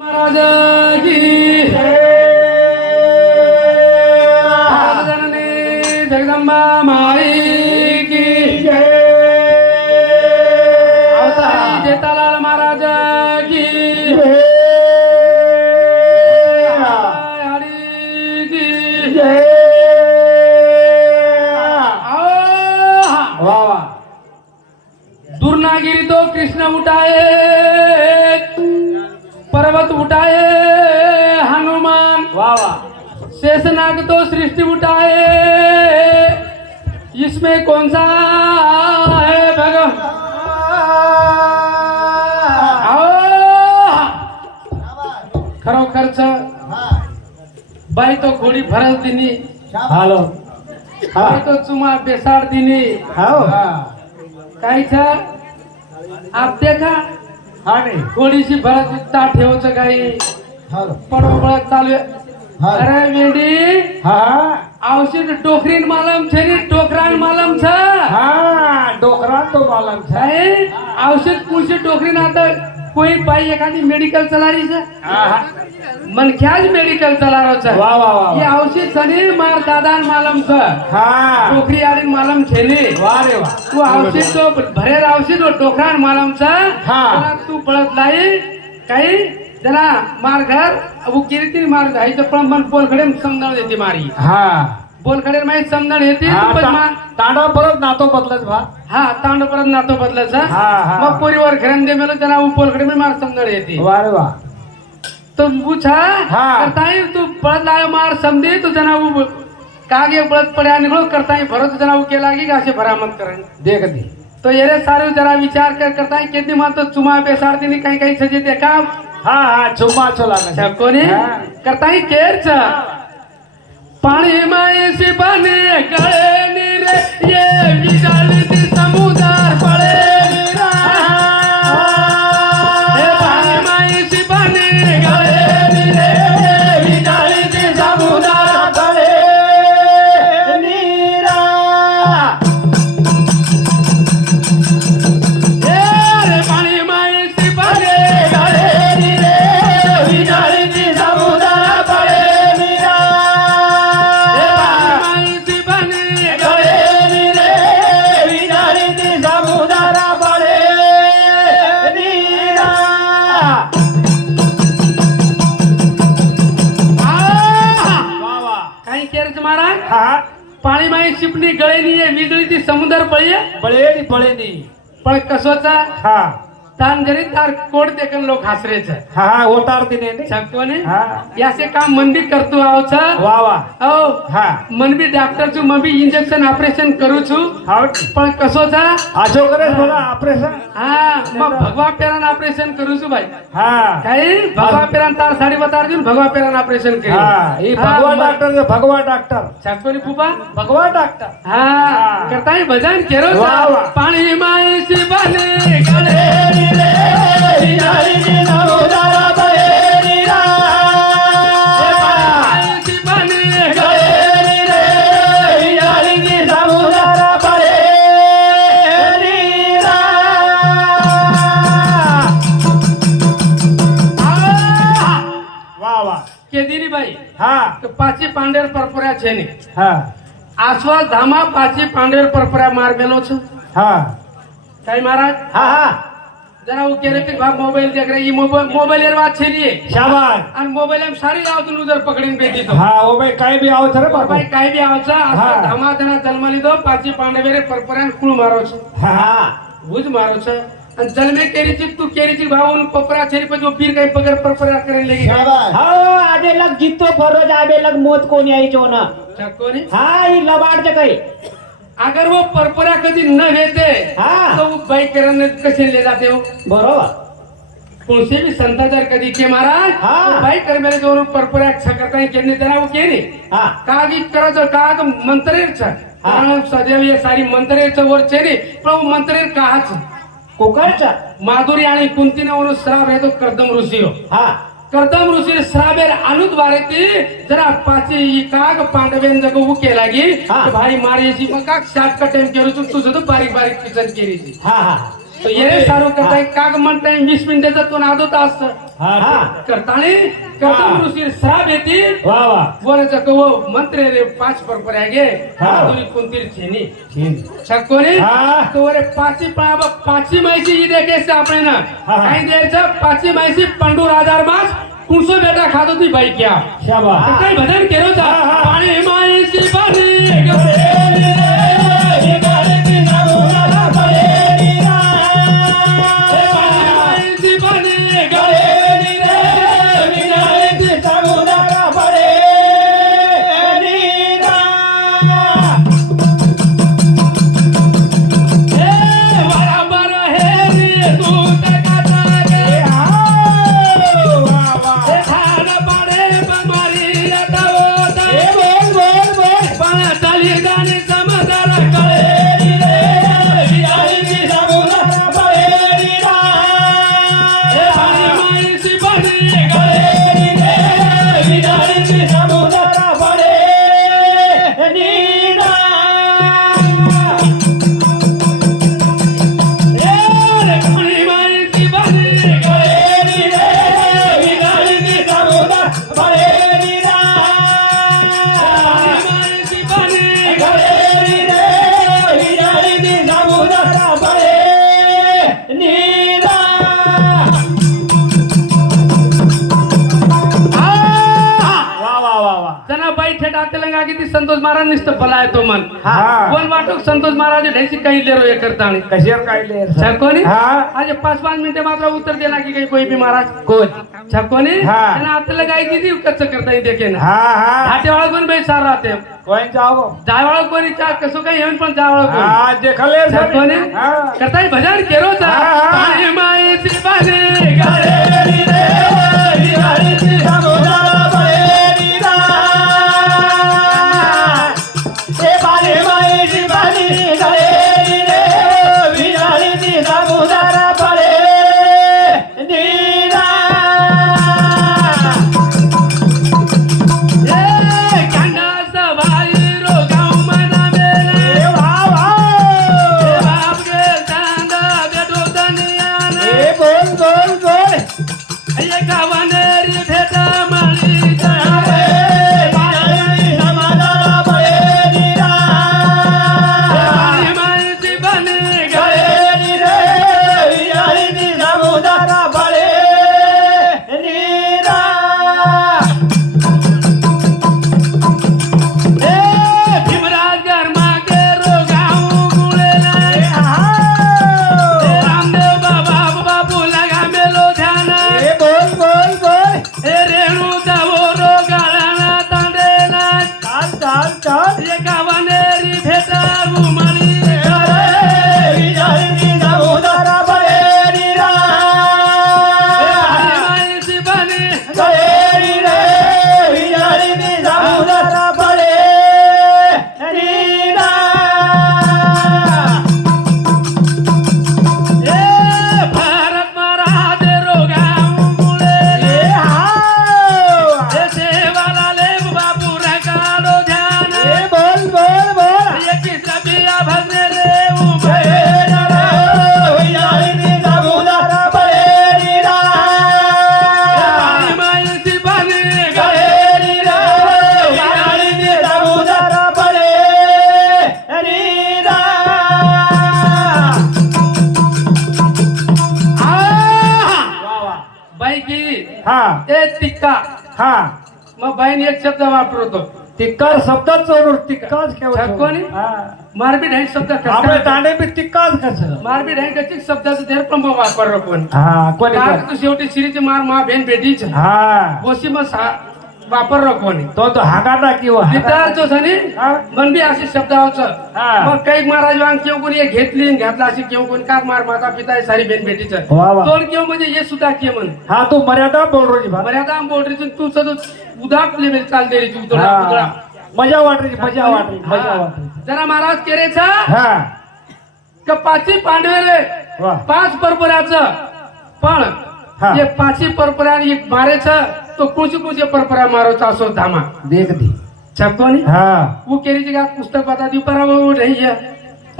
महाराज पर्वत उठाए हनुमान। वा वा. शेषनाग तो सृष्टि उठाए। इसमें कौन सा है भगवान? खरोखरच बाई तो घोडी भरत दिनी। हॅलो. हा. बाई तो चुमा बेसाड दिनी। हाव काहीच आप देखा? हा नाही कोणीशी भरत ताट ठेवचं काही? पडोबळ चालू अरे वेंडी हा? औषध डोकरीन मालम छरी डोकरान मालम छ हा डोकरान तो मालम छ औषध पुढची डोकरीन आता कोई पाई एखादी मेडिकल चलारीच मनख्याच मेडिकल चलारोच वा वा वा ये औषध सनी मार दादान मालम छ टोकरी आरी मालम खेली। वा रे तू औषध तो भरे औषध तो टोकरान मालम छ हा. तू पळत नाही काही? जरा मार घर उकिरीतील मार जायचं पण मन पोलकडे समजावून देती मारी. हा. बोल खडे माहिती समजण येते तू पण ता- मा- तांडव परत नातो बदलत भा हा तांड परत नातो बदलायचा. हा, हा. मग पोरीवर घरन दे मेलो जरा बोल खडे मार समजण येते वा रे वा. तो पूछा हा. करताई तू पळत लाय मार समजे तू जना उ कागे पळत पड्या निघलो करताई भरत जना उ केला की असे भरामत करण देख दे. तो येरे सारे जरा विचार कर करताई किती मानतो चुमा बेसाडतीने काही काही सजे देखा हा हा चुम्मा चोला कोणी. करताई केरच. पाणी मायसी पाणी कळे रे ये विजाळी समुदार। पाणी माई शिपणी गळेनी आहे विजळीची समुद्र पळी आहे. बळेनी बळेनी पण कसोचा हा तानगरी तार कोड देखन लोग हंस रहे छे. हां उतार दिने ने. सबको ने हां. ऐसे काम हो, मन भी करतो आओ छ. वाह वाह ओ हां. मन भी डॉक्टर छु मन भी इंजेक्शन ऑपरेशन करू छु. हां. पण कसो छ? आजो करे बोला ऑपरेशन हां मग भगवा पेरान ऑपरेशन करू छु भाई. हां. काही भगवा पेरान तार साडी बतार दिन भगवा पेरान ऑपरेशन करी. हां. ये भगवा डॉक्टर भगवा डॉक्टर सबको ने फुफा? भगवा डॉक्टर हां. करता है भजन केरो पाणी माय से बने પાંડેર પરપરા છે ને? હા. આસવાલ ધામા પાછી પાંડેર પરપરા મારમેલો છે? હા. કઈ મહારાજ? હા હા. જરા હું કેરે કે બાપ મોબાઈલ દેખ રહી મોબાઈલ મોબાઈલ એર વાત છે રીએ શાબાશ. અને મોબાઈલ એમ સારી આવતું ઉધર પકડીને બે દીધો હા ઓ ભાઈ કાઈ બી આવ થરે બાપ? ભાઈ કાઈ બી આવ છે? આ ધામા જન્મ લીધો પાછી પાંડેવેરે પરપરાને કુળ મારો છે. હા ભૂજ મારો છે. आणि जन्मे केरीची तू केरीची भाऊन पपरा छेरी पण जो पीर काही पगर परपरा करायला लगी हा आबे लग जितो फरोज आबे लग मोत कोणी यायचो ना कोणी? हा ही लबाडचे काही. अगर वो परपरा कधी न घेते हा. तो बाईकरांना कसे ले जाते हो? बरोबर. कोणसे भी संता जर कधी के महाराज? हा. तो बाई कर्मेला जो परपरा छकरता ही केने तेरा वो केने हा. कागीत करायचं काग छ हा. सदेव सदैव सारी सारी मंत्रेरचं वर छेरी पण मंत्रेर काच कोकणच्या माधुरी आणि कुंतीने म्हणून श्राप येतो कर्दम ऋषी हा. कर्दम ऋषी श्राबेर अनुत ती जरा पाचे काग पांडवेन जग उके लागी भाई मारेशी मग शाप का टेम केलो तुझं बारीक बारीक किचन केली हा हा. ये करता काग म्हणताय वीस मिनिटाचा तो नादोता असत. करताने कदम श्राप येते. वा कव मंत्र रे पाच परपर आहे तुम्ही कोणतरी छेनी छकोने तो रे पाची पाची माहिती आपण ना काही द्यायचं? पाची माहिती मास कुणसो बेटा खातो ती बाई क्या. काही भजन केलं होतं. आणि माहिती पलाय तो मन. हा. कोण वाटूक संतोष महाराज ढैसी काही लेरो हे करता आणि. कशावर छकोनी हा. आज पाच पाच मिनिटे मात्र उत्तर देना की काही कोई भी महाराज. कोण? छकोनी हा. त्यांना आतेलं गाय किती कच्च करता देखे ना हा हा. घाटेवाळा कोण बाई सार राहते? कोण जाओ जायवाळा कोणी? चा कसं काही येऊन पण जायवाळा कोण? हा देखले छकोनी हा. करता येईल भजन? केरो चा हा, हा. पाणी माहिती पाणी वापरतो तिक्कार शब्दात चोरून तिक्काच? केवळ मारबी ढाई शब्द आपल्या कसा तांडे बी तिक्काच कसं? मारबी ढाई कची शब्दाचं धैर्य पण वापरलं कोण हा कोणी कारण तू शेवटी शिरीची मार मा बेन बेटीच हा. गोशी मग सा- वापरलं कोणी तो तो हागाटा किंवा सनी हा. मन बी असे शब्दावचं हा. मग काही महाराज वांग किंवा कोणी घेतली घातला अशी किंवा कोणी. का मार माता पिता सारी बेन वा दोन किंवा म्हणजे हे सुद्धा किंवा म्हण. हा तू मर्यादा बोल रोजी मर्यादा बोलरीतून तू सदू उदाप लेवेल चाल दे तू मजा वाटायची मजा वाटायची मजा. वाटायची जरा महाराज केरेचा? हा. का पाची परपराचं पण हा. हे पाची परपरा आणि एक मारेचं तो कुछ कुछ परंपरा मारो चासो धामा। देख दी। छकोनी हाँ। वो केरी जगह पुस्तक बता दी पर वो नहीं है।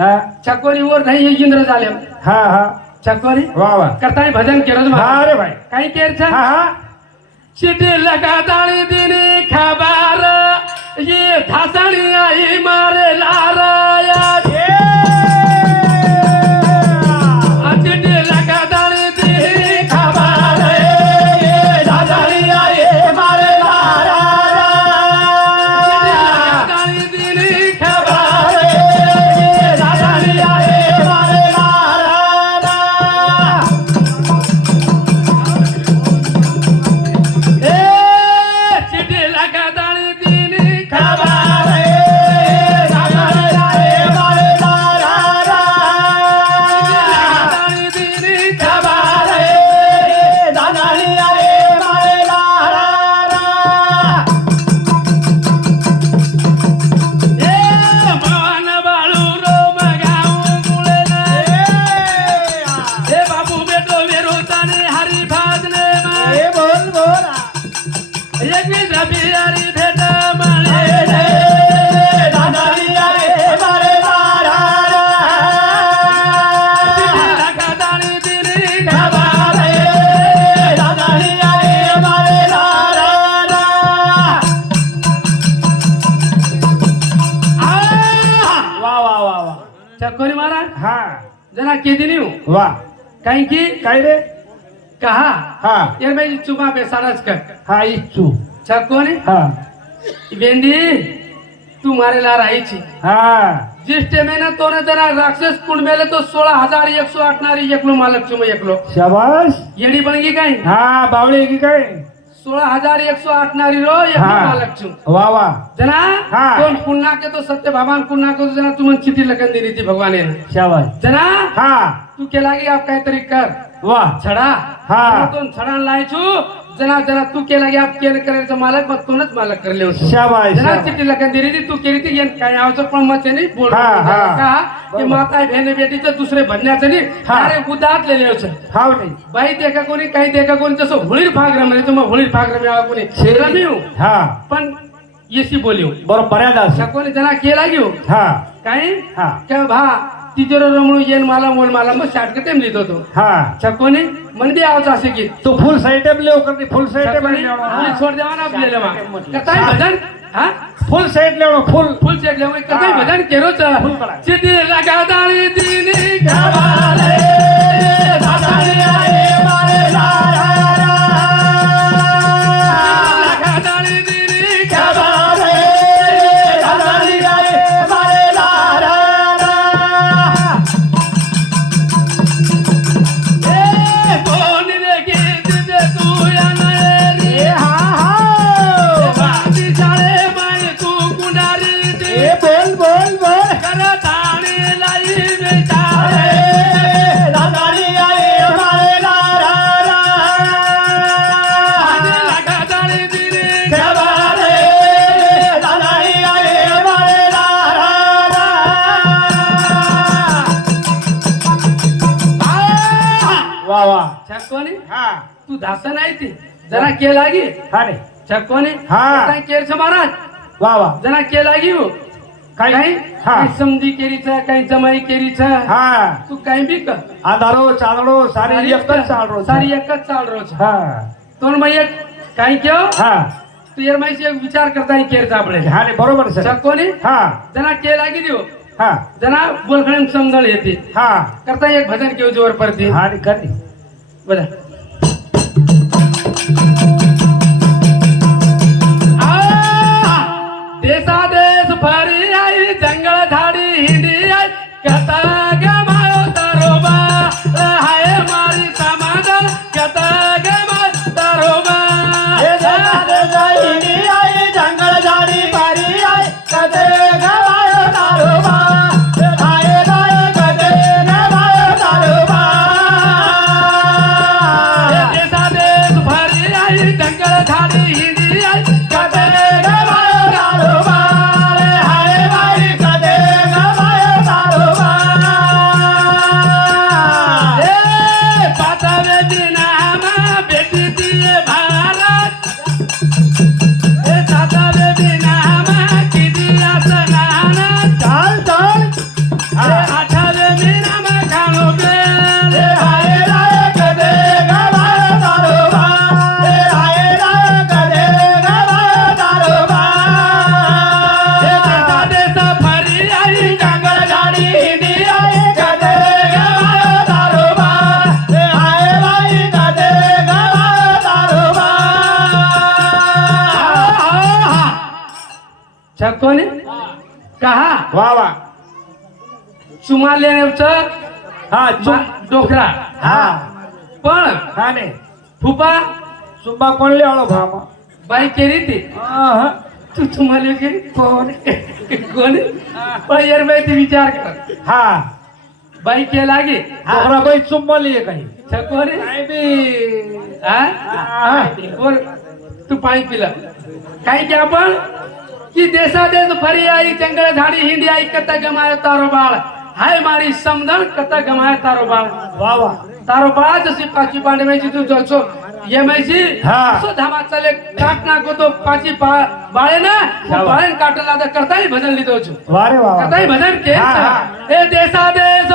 हाँ। छकोनी वो नहीं है इंद्र जाले हाँ हाँ। छकोनी वाह वाह। करता है भजन केरोज में हाँ अरे भाई। कहीं केर छा हाँ हाँ। चिटे लगा दाले दिने खबर ये धासनी आई मारे लारा या जरा के दिली वाह कहीं की? काय रे? कहा? हाँ. यार मैं इच्छू बाप है सारस कर। हाँ इच्छू छको ने हाँ? बेंदी मारे ला रही थी हाँ. जिस टाइम ना तो ने जरा राक्षस कुंड मेले तो सोळा हजार एकशे आठ नारी एकलो मालक चुम एकलो शाबाश. येडी बनगी कहीं? हा बावडे की कहीं? सोळा हजार एकशो आठणारी रो एकलो हा. मालक છું वा वा. जना हा. कोण पुन्हा के तो सत्य भगवान पुन्हा को जना तू मन चिठी लगन दिली थी भगवान ने शाबाश जना हा. तू के लागी आप काहीतरी कर. वा. छडा. हा. तो छडा लाय छु जना जना तू के लागी आप केलं करायचं मालक मग तूनच मालक करले होतो. शाबाश जना शाबाश. चिठ्ठी लगन दिली थी तू केली ती येन काय आवचं पण मग त्याने बोल. हा, हा. का? की माता बहिणी बेटीचं दुसरे भजण्याचं नाही. हा. अरे उदात लेले होतं. हाव नाही. बाई देखा कोणी काही देखा कोणी तसं होळीर भाग रमले तर मग होळीर भाग रम्या कोणी. रम्यू हा. पण येशी बोल्यो बरोबर बऱ्याच कोणी जना केला घेऊ. हा. काय? हा. का भा तिजोर रमणू येन मला मोल मला मग शाटक टेम लिहित होतो. हा. छकोनी मन बी आवचं असे की. तू फुल साईड लेव करते फुल होळी सोड देवा. ना आपल्याला मग. भजन? हा? फुल साईड लेव फुल फुल सेट कथाय हा. भजन? केरोच. फुल करा. चिती लगा दाळी दिनी खबाले के लागी? हा रे. छकोनी हा. काय केर छ महाराज. वा वा. जरा के लागी हो. काही काही? हा. काही समधी केरीच काही जमाई केरीच. हा. तू काही बी कर. आधारो चांदडो सारी एकच चालरो सारी एकच चाल रोज हा. तो मग एक. काही केव? हा. तू यार माहिती एक विचार करता केर आपले. हा रे बरोबर सर. छकोनी हा. जना के लागी देऊ. हा. जना बोलखणे समजळ येते हा. करता एक भजन केव जोर परती? हा रे कर रे. बघा देसा देश हा चुम डोकरा हा पण हा ने फुपा चुंबा कोण लिहावं भामा बाई केली ती हा तू तुम्हाला गेली कोण कोण पण यार बाई ती विचार कर हा बाई के लागे डोकरा बाई चुंबा लिहे काही छक्कोने काय बी हा हा. बोल तू पाणी पिला काय की आपण की देशा देश फरी आई जंगल झाडी हिंदी आई कत गमाय तारो बाळ हाय मारी समदण कत गमाय तारो बाळ वा वा तारो बाळ जशी पाची पांडे मैची तू जसो ये मैची हा. सो धामा चले काट नाको तो पाची पा- बाळे ना शाबास. बाळे काटला तर करताही भजन लिधो છું वा रे वा वा. करताही भजन के हा, हा. ए देशा देश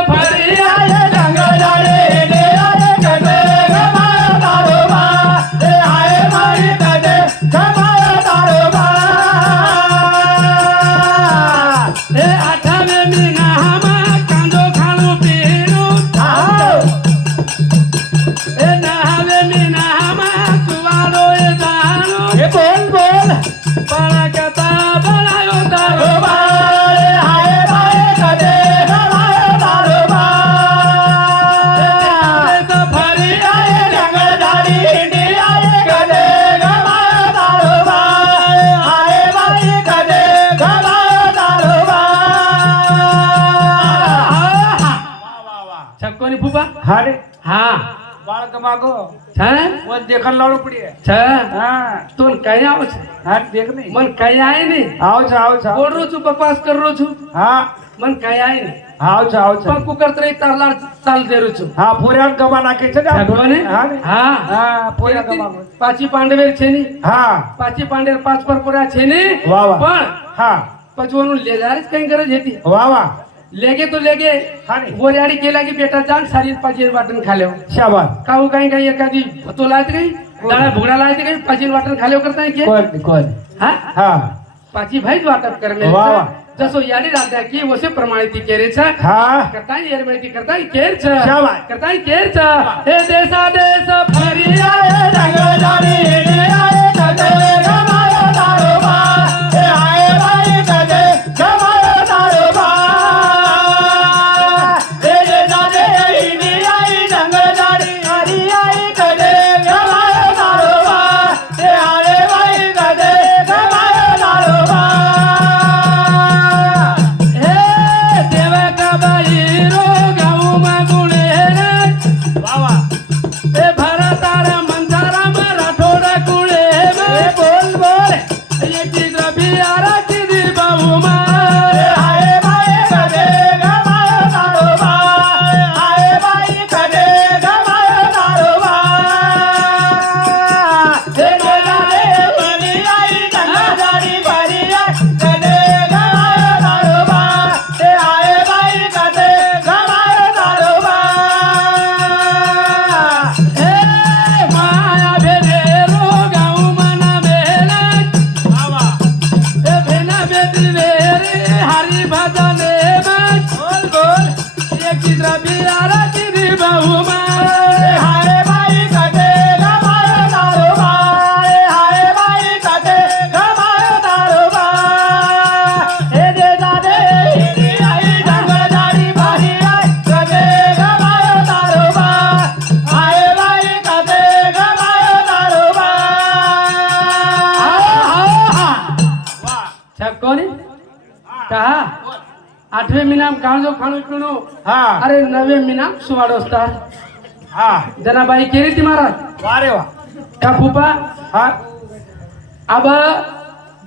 માગો. હા? મને દેખન લાવવું પડે હા? હા. તો કઈ આવો છે. હા દેખ નહીં. મને કઈ આવે ને. આવ છે આવ છે. બોલું છું બકવાસ કરું છું. હા. મને કઈ આવે ને. આવ છે આવ છે. પણ કુકર ત્રય તારલા તાલ દેરું છું. હા ફોરિયાન ગમા નાખે છે ને ભગવાને હા હા. ફોરિયા ગમા પાછી પાંડવેર છે ની? હા. પાછી પાંડે પાંચ પર પોરા છે ની? વાહ વાહ. પણ હા. પછી પછવાનું લેજાર જ કઈ ગરજ હતી. વાહ વાહ. लेगे तो लेगे गोऱ्याडी केला की बेटा जाण सारी पाचील वाटण खाल्यावर शाबा काऊ काही काही एखादी तो लायत काही दाळा भुगडा लायते काही पाचील वाटण खाल्यावर करता नाही हा? हा। पाची भाईच वाटत करणे जसो याडी राहत्या की वसे प्रमाणे ती केरेच करताय येरमेळ ती करताय केरच करताय केरच हे देसा देस फरी आहे रंग जारी हे पिणू हा अरे नवे मिनाम सुवाड असता हा जनाबाई केली ती महाराज वा रे वा का फुपा हा अब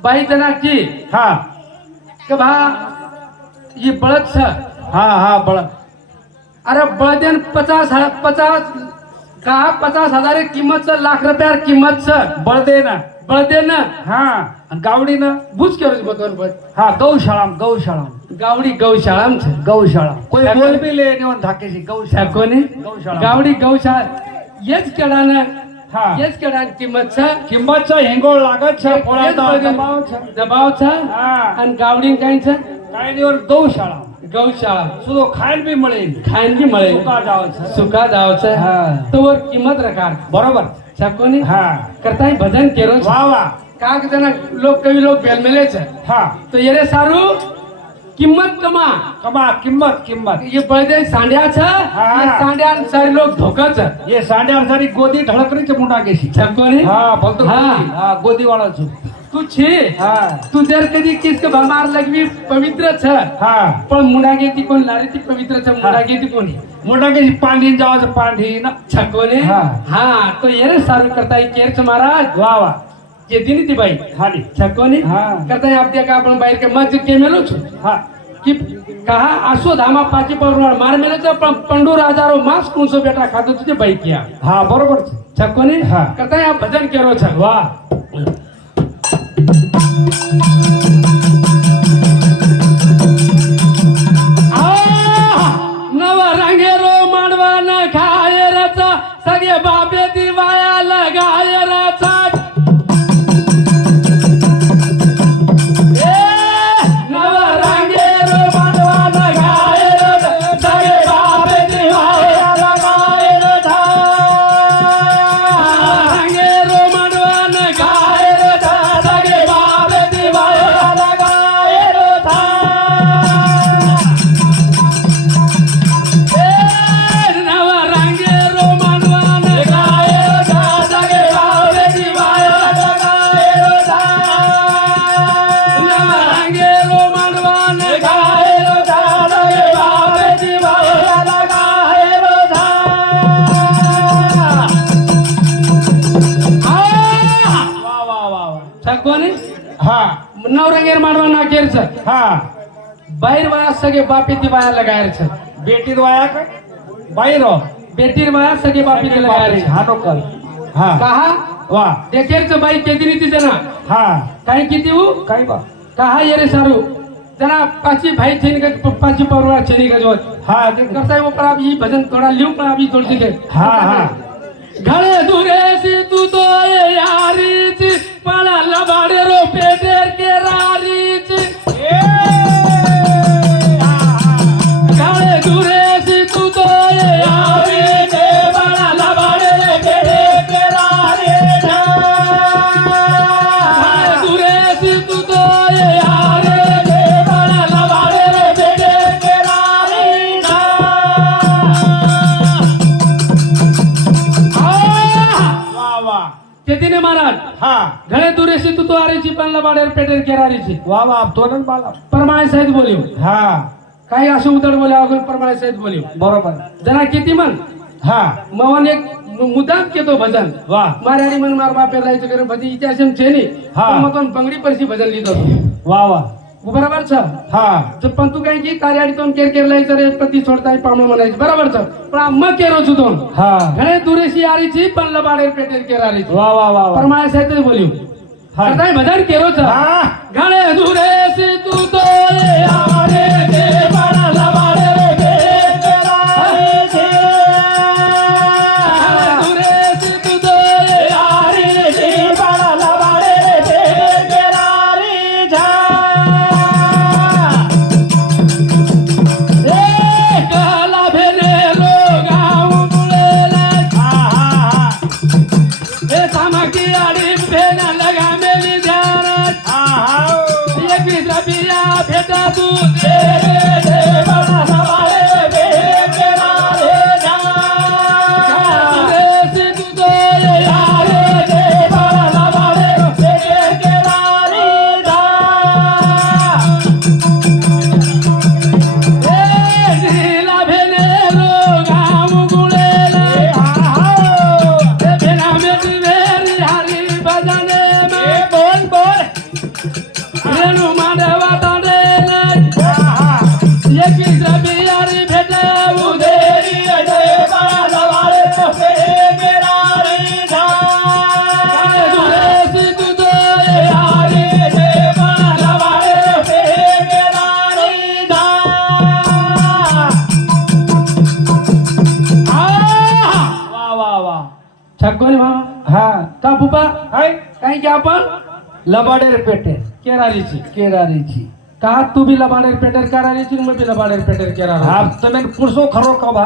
बाई जना की हा કે ભા ये बळद छ हा हा बळ अरे बळदेन पचास ह- पचास का पचास हजार किंमत लाख रुपया किंमत बळदे ना. बळदे ना. हा. गावडी ना. भूज के बतवन बळ हा गौशाळा गौशाळा गावडी गौशाळा गौशाळा कोई बोल भी ले ने धाकेशी गौशाळा कोणी? गौशाळा गावडी गौशाळा. येच केडा ना. हा. येच केडा किंमत छ किंमत छ हिंगोळ लागत छ दबाव छ दबाव छ आणि गावडी काय छ डायरीवर गौशाळा गौशाळा सुद्धा खायला बी मिळेल. खायन की मळे सुका जावचं. सुका जावचं. तोवर किंमत रकार बरोबर? चाकोनी? हा. करताही भजन केरो वा वा. का की त्यांना लोक कवी लोक बेलमेलेच हा. तो येरे सारू किंमत कमा. कमा किंमत किंमत. ये बळदे सांड्याच सांड्या सारी लोक धोकाच. ये सांड्या सारी गोदी ठळकरीचे मुंडा केशी छकोनी हा फक्त हा. गोदी. वाळाच तू छे तू जर कधी किसक भमार लागली पवित्र छ पण मुडा घेती कोण लारे ती पवित्र छ मुडा घेती कोणी मोठा काही पांढरी जावाचं पांढरी ना। छकवले हा। तो ये सारू करता ये केरच महाराज? वा वा घेती नी ती बाई खाली छ करता ये आप का आपण बाहेर के मज के मेलो छो? हा। की कहा असो धामा पाचे पवनवाड मार मेलो पण पंडू हजारो मास कुणसो बेटा खातो तुझे बाई किया? हा बरोबर छ। हा। करता ये भजन केलो छ? वा વાહ नव हा. बाहेर माया सगळे बापेती माया लगायर बेटीत वाया का? बाहेर हो. बेटीर माया सगळे बापेतीला लगायर हा नोकर हा. कहा? वा. देखेरच बाई केती तिथे जना हा. काही किती हो? काही बा? कहा ये रे सारू? जरा पाची भाई थे पाची परिवार चली गज जो हाँ करता है वो पर आप ये भजन थोड़ा लियो पर आप ये थोड़ी सी गए हाँ. हाँ दूरे से तू तो ये यारी थी पड़ा लबाड़े रो पेटेर के घरे पालन हा। तुरे दुरेशी तू तुआरीची पनला बाडेर पेटेर केरारीची। वा वा तो न बाला। परमाळे सहित बोलिव हा। काही असे उदड बोले अगोदर परमाळे साहेब बोलिव बरोबर। जरा किती मन हा। मवन एक मुद्दाम केतो भजन। वा। मारे मन मार बापेर जायचं करून भजी इतिहास छेनी हा। मतून बंगडी परशी भजन लिहितो वा वा। हो, बरोबर छ हा. पण तू काय की कार्याडी तोन केर केर लाई तर पती सोडताय पाहुणे म्हणायची. बरोबर छ पण मग केरो छु तो हा. घणे दुरेशी आरी छी पण लबाडे पेटेल केर आरी वा वा वा. पण माझ्या साहेब बोलू हा. भजन केरो छ हा. घणे दुरेशी तू तो या samaki alim bena laga meli ziyaret. Yek biz Rabia feda bu कोण हा. का फुपा हाय. काय की आपण? लबाडेर पेटेर केरारीची. केरारीची. का तू बी लबाडेर पेटेर करारीची मग बी लबाडेर पेटेर केरार हा तुम्ही पुरुषो खरो का बा?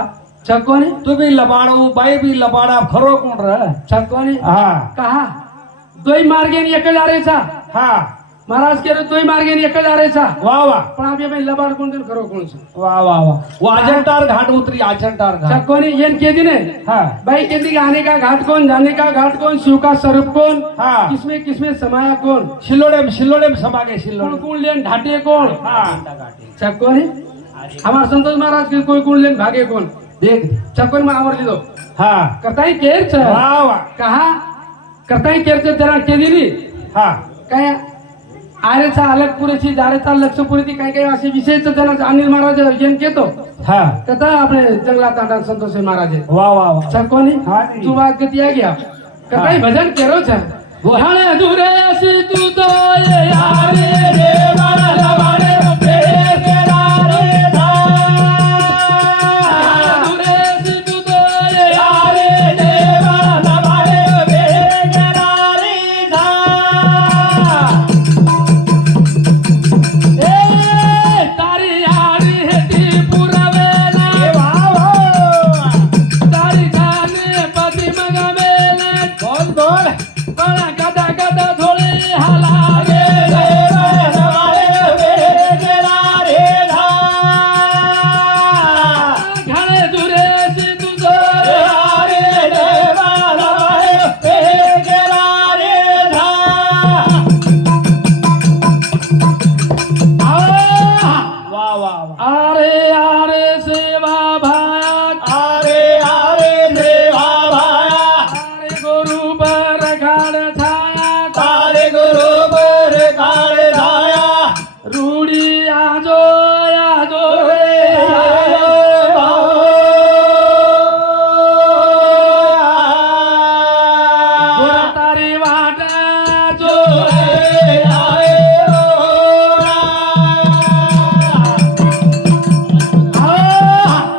छकोनी तू बी लबाडू बाई बी लबाडा खरो कोण र? छकोनी हा. का दोई मार्गेन एकल आरेचा हा. महाराज केलं तोय मार्गे आणि एकच आरेचा. वा वा. पण आम्ही बाई लबाड कोण देऊन खरो कोण वा वा वा. वो अजंतार घाट उतरी अजंतार घाट. कोणी? येन केदी ने? हा. भाई कहती कि आने का घाट कौन जाने का घाट कौन शिव का स्वरूप कौन हाँ। किसमें किसमें समाया कौन शिल्लोडे में शिल्लोडे में समा गए कौन शिल्लोडे कौन लेन ढाटे कौन हाँ. चक्को ने हमारा संतोष महाराज के कोई कौन लेन भागे कौन देख. चक्को में आवर दो हाँ. करता ही केर वा वा. कहा? करता ही केर जरा केदी नी हा. काय? आरेचा अलग पुरेची दारेचा लक्ष पुरेची काही काही असे विषय त्यांना अनिल महाराज येन केतो हा. कथा आपले जंगलात आटा संतोष महाराज वा वा वा. हाँ जी। तू बात गति आ गया कताई भजन केरो छ दुरे असी तू तो ये यारे देवा